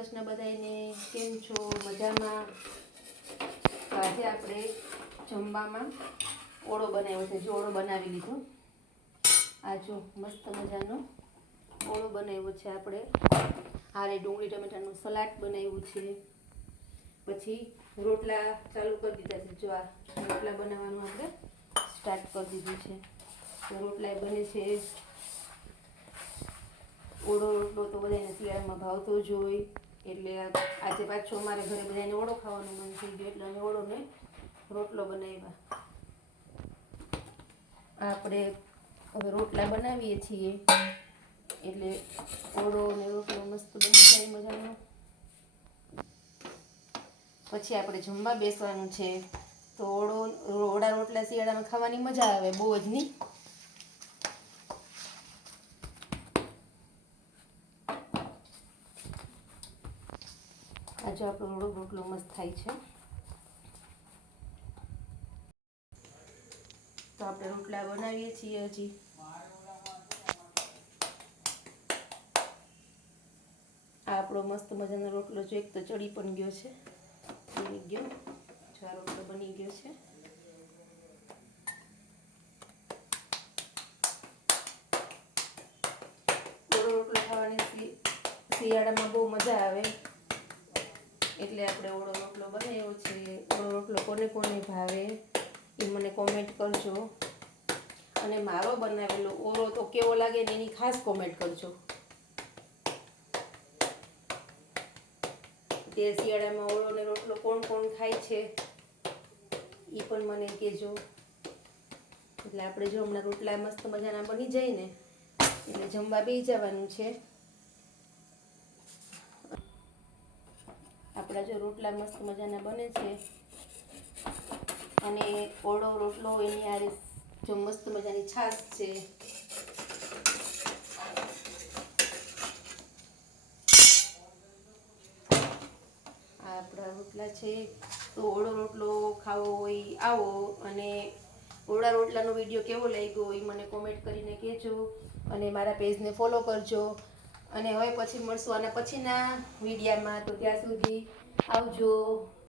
કૃષ્ણ બધાને, કેમ છો? મજામાં? આજે આપણે જમવામાં ઓળો બનાવ્યો છે. જો ઓળો બનાવી લીધો. આ જો મસ્ત મજાનો ઓળો બનાવ્યો છે. આપણે હારે ડુંગળી ટમેટાનું સલાડ બનાવ્યું છે. પછી રોટલા ચાલુ કરી દીધા છે. જો આ રોટલા બનાવવાનું આપણે સ્ટાર્ટ કરી દીધું છે. તો રોટલા બને છે. ઓળો રોટલો તો બધાને શિયાળામાં ભાવતો જ હોય, એટલે આજે પાછો અમારે ઘરે બધાને ઓળો ખાવાનું મન થઈ ગયું, એટલે અમે ઓળોને રોટલો બનાવ્યા. આપણે હવે રોટલા બનાવીએ છીએ એટલે ઓળો ને રોટલો મસ્ત બની જાય મજાનો. પછી આપણે જમવા બેસવાનું છે. તો ઓળા રોટલા શિયાળામાં ખાવાની મજા આવે બહુ જ નહીં. આજે આપણો ઓળો રોટલો મસ્ત થાય છે. તો આપણે રોટલા બનાવીએ છીએ. હજી આ આપણો મસ્ત મજાનો રોટલો જો એક તો ચડી પણ ગયો છે. બની ગયો. જો આ રોટલો બની ગયો છે. ઓળો રોટલો ખાવાની શિયાળામાં બહુ મજા આવે, એટલે આપણે ઓળો રોટલો બનાવ્યો છે. ઓળો રોટલો કોને કોને ભાવે એ મને કોમેન્ટ કરજો, અને મારો બનાવેલો ઓળો તો કેવો લાગે ને એની ખાસ કોમેન્ટ કરજો. તે શિયાળામાં ઓળો ને રોટલો કોણ કોણ ખાય છે એ પણ મને કહેજો. એટલે આપણે જો હમણાં રોટલા મસ્ત મજાના બની જાય ને એટલે જમવા બેસી જવાનું છે. આપણા જો રોટલા મસ્ત મજાના બને છે, અને ઓળો રોટલો એની આરે જો મસ્ત મજાની છાશ છે. આ આપણા રોટલા છે. તો ઓળો રોટલો ખાવો હોય આવો, અને ઓળા રોટલાનો વિડીયો કેવો લાગ્યો એ મને કોમેન્ટ કરીને કહેજો, અને મારા પેજને ફોલો કરજો. અને હવે પછી મળશું આના પછીના વિડીયામાં. તો ત્યાં સુધી આવજો.